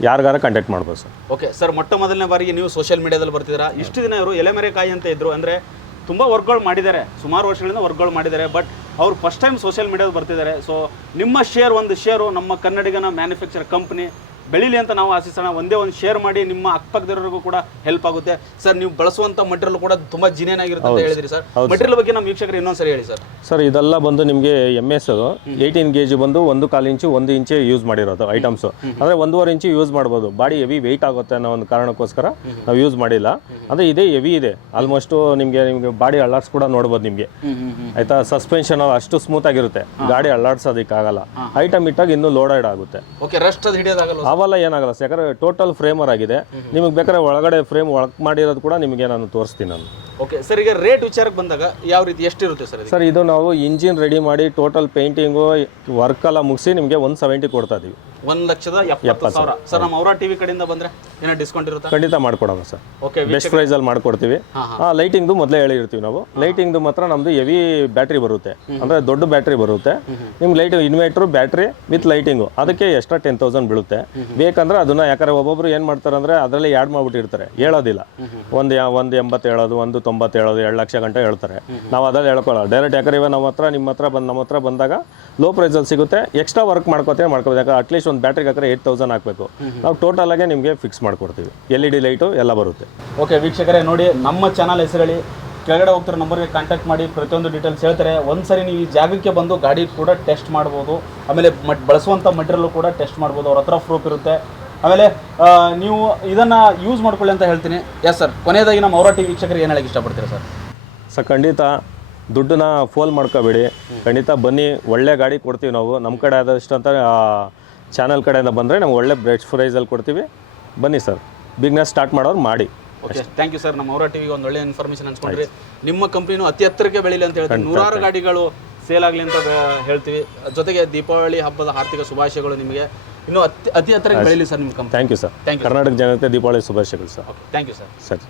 ಯಾರಿಗಾರ ಕಾಂಟ್ಯಾಕ್ಟ್ ಮಾಡ್ಬೋದು ಸರ್ ಓಕೆ ಸರ್ ಮೊಟ್ಟ ಮೊದಲನೇ ಬಾರಿಗೆ ನೀವು ಸೋಷಿಯಲ್ ಮೀಡಿಯಾದಲ್ಲಿ ಬರ್ತಿದ್ದೀರಾ? ಇಷ್ಟು ದಿನ ಇವರು ಎಲೆಮೆರೆಕಾಯಿ ಅಂತ ಇದ್ರು. ಅಂದರೆ ತುಂಬ ವರ್ಕ್ಗಳು ಮಾಡಿದ್ದಾರೆ. ಸುಮಾರು ವರ್ಷಗಳಿಂದ ವರ್ಕ್ಗಳು ಮಾಡಿದ್ದಾರೆ. ಬಟ್ ಅವ್ರು ಫಸ್ಟ್ ಟೈಮ್ ಸೋಷಿಯಲ್ ಮೀಡಿಯಾದ ಬರ್ತಿದ್ದಾರೆ. ಸೊ, ನಿಮ್ಮ ಶೇರ್ ಒಂದು ಶೇರು, ನಮ್ಮ ಕನ್ನಡಿಗನ ಮ್ಯಾನುಫ್ಯಾಕ್ಚರ್ ಕಂಪ್ನಿ ಬೆಳೀಲಿ ಅಂತ ನಾವು ಆಶಿಸೋಣ. ಒಂದೇ ಒಂದು ಶೇರ್ ಮಾಡಿ ನಿಮ್ಮ ಅಕ್ಕಪಕ್ಕದವರಿಗೂ ಕೂಡ ಹೆಲ್ಪ್ ಆಗುತ್ತೆ. ಸರ್ ನೀವು ಬಳಸುವಂಥ ಮಟೀರಿಯಲ್ ಕೂಡ ತುಂಬ ಜಿನೇನ್ ಆಗಿರುತ್ತೆ ಅಂತ ಹೇಳಿದ್ರಿ ಸರ್ ಮಟೀರಿಯಲ್ ಬಗ್ಗೆ ನಮ್ಮ ವೀಕ್ಷಕರು ಇನ್ನೊಂದ್ಸರಿ ಹೇಳಿ ಸರ್ ಸರ್ ಇದೆಲ್ಲ ಬಂದು ನಿಮಗೆ M S eighteen K G ಬಂದು ಒಂದು ಕಾಲು ಇಂಚು ಒಂದು ಇಂಚೆ ಯೂಸ್ ಮಾಡಿರೋದು ಐಟಮ್ಸ್ ಅಂದರೆ ಒಂದೂವರೆ ಇಂಚು ಯೂಸ್ ಮಾಡ್ಬೋದು. ಬಾಡಿ ಹೆವಿ ವೆಯ್ಟ್ ಆಗುತ್ತೆ ಅನ್ನೋ ಒಂದು ಕಾರಣಕ್ಕೋಸ್ಕರ ನಾವು ಯೂಸ್ ಮಾಡಿಲ್ಲ. ಅಂದರೆ ಇದೇ ಹೆವಿ ಇದೆ. ಆಲ್ಮೋಸ್ಟು ನಿಮಗೆ ನಿಮಗೆ ಬಾಡಿ ಅಳ್ಳಾಡ್ಸ್ ಕೂಡ ನೋಡ್ಬೋದು ನಿಮಗೆ. ಆಯ್ತಾ? ಸಸ್ಪೆನ್ಷನ್ ಅಷ್ಟು ಸ್ಮೂತ್ ಆಗಿರುತ್ತೆ. ಗಾಡಿ ಅಳ್ಳಾಡ್ಸೋದಕ್ಕಾಗಲ್ಲ. ಐಟಮ್ ಇಟ್ಟಾಗ ಇನ್ನೂ ಲೋಡೆಡ್ ಆಗುತ್ತೆ. ಓಕೆ ರಸ್ಟ್ ಅದು ಹಿಡಿಯೋದಾಗಲ್ಲ ಅವೆಲ್ಲ ಏನಾಗಲ್ಲ. ಸರ್ ಯಾಕಂದ್ರೆ ಟೋಟಲ್ ಫ್ರೇಮರ್ ಆಗಿದೆ. ನಿಮಗೆ ಬೇಕಾದ್ರೆ ಒಳಗಡೆ ಫ್ರೇಮ್ ವರ್ಕ್ ಮಾಡಿರೋದು ಕೂಡ ನಿಮಗೆ ನಾನು ತೋರಿಸ್ತೀನಿ ನಾನು. ಓಕೆ ಸರ್ ಈಗ ರೇಟ್ ವಿಚಾರಕ್ಕೆ ಬಂದಾಗ ಯಾವ ರೀತಿ ಎಷ್ಟಿರುತ್ತೆ ಸರ್ ಸರ್ ಇದು ನಾವು ಇಂಜಿನ್ ರೆಡಿ ಮಾಡಿ ಟೋಟಲ್ ಪೇಂಟಿಂಗು ವರ್ಕ್ ಎಲ್ಲ ಮುಗಿಸಿ ನಿಮಗೆ ಒನ್ ಸೆವೆಂಟಿ ಕೊಡ್ತಾ ಇದೀವಿ. ಒಂದ್ ಲಕ್ಷದ ಎಪ್ಪತ್ತು ಸಾವಿರ. ಸರ್ ನಮ್ಮ ಅವರ ಟಿವಿ ಕಡೆಯಿಂದ ಬಂದ್ರೆ ಏನೋ ಡಿಸ್ಕೌಂಟ್ ಇರುತ್ತಾ? ಖಂಡಿತ ಮಾಡ್ಕೊಡೋಣ ಸರ್. ಓಕೆ ಬೆಸ್ಟ್ ಪ್ರೈಸಲ್ಲಿ ಮಾಡ್ಕೊಡ್ತೀವಿ. ಲೈಟಿಂಗ್ ಲೈಟಿಂಗ್ದು ಮೊದಲೇ ಹೇಳಿರ್ತೀವಿ ನಾವು. ಲೈಟಿಂಗ್ ಮಾತ್ರ ನಮ್ದು ಹೆವಿ ಬ್ಯಾಟ್ರಿ ಬರುತ್ತೆ. ಅಂದ್ರೆ ದೊಡ್ಡ ಬ್ಯಾಟ್ರಿ ಬರುತ್ತೆ. ನಿಮ್ಗೆ light inverter battery with lighting ಅದಕ್ಕೆ ಎಕ್ಸ್ಟ್ರಾ ಟೆನ್ ತೌಸಂಡ್ ಬೀಳುತ್ತೆ. ಬೇಕಂದ್ರೆ ಅದನ್ನ ಯಾಕಂದ್ರೆ ಒಬ್ಬೊಬ್ರು ಏನು ಮಾಡ್ತಾರೆ ಅಂದರೆ ಅದರಲ್ಲಿ ಆ್ಯಡ್ ಮಾಡ್ಬಿಟ್ಟಿರ್ತಾರೆ. ಹೇಳೋದಿಲ್ಲ. ಒಂದು ಒಂದು ಎಂಬತ್ತು ಹೇಳೋದು ಒಂದು ತೊಂಬತ್ತು ಹೇಳೋದು ಎರಡು ಲಕ್ಷ ಗಂಟೆ ಹೇಳ್ತಾರೆ. ನಾವು ಅದ್ರಲ್ಲಿ ಹೇಳ್ಕೊಳ್ಳೋ ಡೈರೆಕ್ಟ್ ಯಾಕಂದ್ರೆ ಇವಾಗ ನಮ್ಮ ಹತ್ರ ನಿಮ್ಮ ಹತ್ರ ಬಂದ್ ನಮ್ಮ ಹತ್ರ ಬಂದಾಗ ಲೋ ಪ್ರೈಸಲ್ಲಿ ಸಿಗುತ್ತೆ. ಎಕ್ಸ್ಟ್ರಾ ವರ್ಕ್ ಮಾಡ್ಕೋತೇವೆ ಮಾಡ್ಕೋಬೇಕು ಯಾಕಂದ್ರೆ ಅಟ್ಲೀಸ್ಟ್ ಒಂದು ಬ್ಯಾಟ್ರಿಗೆ ಹಾಕಿದ್ರೆ ಏಟ್ ತೌಸಂಡ್ ಹಾಕಬೇಕು. ನಾವು ಟೋಟಲ್ ಆಗಿ ನಿಮಗೆ ಫಿಕ್ಸ್ ಮಾಡಿಕೊಡ್ತೀವಿ. ಎಲ್ ಇ ಡಿ ಲೈಟು ಎಲ್ಲ ಬರುತ್ತೆ. ಓಕೆ ವೀಕ್ಷಕರೇ ನೋಡಿ ನಮ್ಮ ಚಾನಲ್ ಹೆಸರೇಳಿ ಕೆಳಗಡೆ ಹೋಗ್ತಿರೋ ನಂಬರ್ಗೆ ಕಾಂಟ್ಯಾಕ್ಟ್ ಮಾಡಿ ಪ್ರತಿಯೊಂದು ಡೀಟೇಲ್ಸ್ ಹೇಳ್ತಾರೆ. ಒಂದ್ಸರಿ ನೀವು ಈ ಜಾಗಕ್ಕೆ ಬಂದು ಗಾಡಿ ಕೂಡ ಟೆಸ್ಟ್ ಮಾಡ್ಬೋದು. ಆಮೇಲೆ ಮಟ್ ಬಳಸುವಂಥ ಮಟೀರಿಯಲ್ ಕೂಡ ಟೆಸ್ಟ್ ಮಾಡ್ಬೋದು. ಅವ್ರ ಹತ್ರ ಪ್ರೂಫ್ ಇರುತ್ತೆ. ಆಮೇಲೆ ನೀವು ಇದನ್ನು ಯೂಸ್ ಮಾಡ್ಕೊಳ್ಳಿ ಅಂತ ಹೇಳ್ತೀನಿ. ಎಸ್ ಸರ್ ಕೊನೆಯದಾಗಿ ನಮ್ಮ ಅವರ ಟಿ ವೀಕ್ಷಕರಿಗೆ ಏನು ಹೇಳಕ್ಕೆ ಇಷ್ಟಪಡ್ತೀರಾ ಸರ್ ಸರ್ ಖಂಡಿತ ದುಡ್ಡನ್ನ ಫೋಲ್ ಮಾಡ್ಕೋಬೇಡಿ. ಖಂಡಿತ ಬನ್ನಿ ಒಳ್ಳೆ ಗಾಡಿ ಕೊಡ್ತೀವಿ ನಾವು. ನಮ್ಮ ಕಡೆ ಆದಷ್ಟು ಅಂತ ಚಾನಲ್ ಕಡೆಯಿಂದ ಬಂದರೆ ನಮ್ಗೆ ಒಳ್ಳೆ ಬ್ರೆಡ್ ಫ್ರೈಸಲ್ಲಿ ಕೊಡ್ತೀವಿ. ಬನ್ನಿ ಸರ್. ಬಿಸ್ನೆಸ್ ಸ್ಟಾರ್ಟ್ ಮಾಡೋರು ಮಾಡಿ. ಓಕೆ ಥ್ಯಾಂಕ್ ಯು ಸರ್ ನಮ್ಮ ಅವರ ಟಿವಿಗೆ ಒಂದು ಒಳ್ಳೆ ಇನ್ಫಾರ್ಮೇಷನ್ ಅನ್ಸ್ಕೊಂಡ್ರಿ. ನಿಮ್ಮ ಕಂಪ್ನಿನೂ ಅತಿ ಹತ್ತಿರಕ್ಕೆ ಬೆಳೀಲಿ ಅಂತ ಹೇಳ್ತೀವಿ. ನೂರಾರು ಗಾಡಿಗಳು ಸೇಲ್ ಆಗಲಿ ಅಂತ ಹೇಳ್ತೀವಿ. ಜೊತೆಗೆ ದೀಪಾವಳಿ ಹಬ್ಬದ ಆರ್ಥಿಕ ಶುಭಾಶಯಗಳು ನಿಮಗೆ. ಇನ್ನೂ ಅತಿ ಅತಿ ಹತ್ತಿರಕ್ಕೆ ಬೆಳೀಲಿ ಸರ್ ನಿಮ್ಮ company thank you sir thank. Karnataka ಜನತೆ ದೀಪಾವಳಿ ಶುಭಾಶಯಗಳು sir okay thank you sir ಸರಿ.